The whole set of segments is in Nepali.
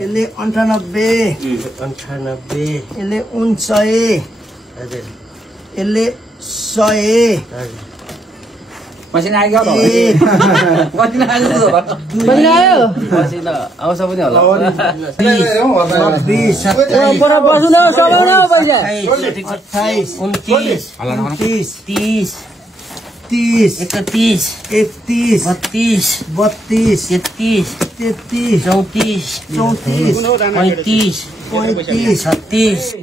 यसले 98 यसले 49 यसले 100 मसिना आइगयो त मसिना आयो मसिना आउँछ पनि होला 20 पर बस्नु न सबै न पैसा 28 29 30 31 32 33 33 34 34 35 36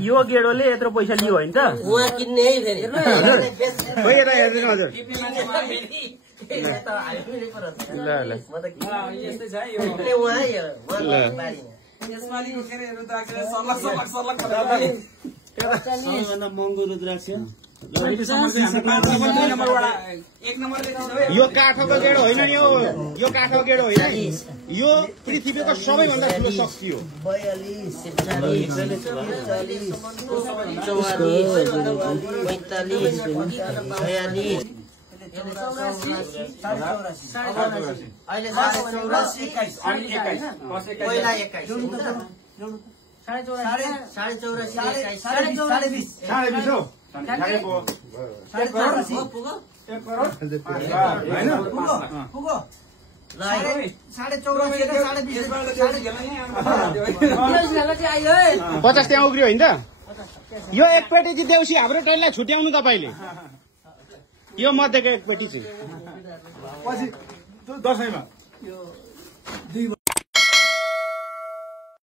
यो गेडोले यत्रो पैसा लियो होइन त उहाँ किन्ने है फेरि महँगो रुद्राक्ष यो काठको गेडो होइन नि यो काठको गेडो होइन यो पृथ्वीको सबैभन्दा ठुलो शक्ति हो 50 त्यहाँ उग्रियो होइन त यो एक पेटी चाहिँ देउसी हाम्रो ट्रेनलाई छुट्याउनु तपाईले यो मध्येको एक पेटी चाहिँ पछि दशैंमा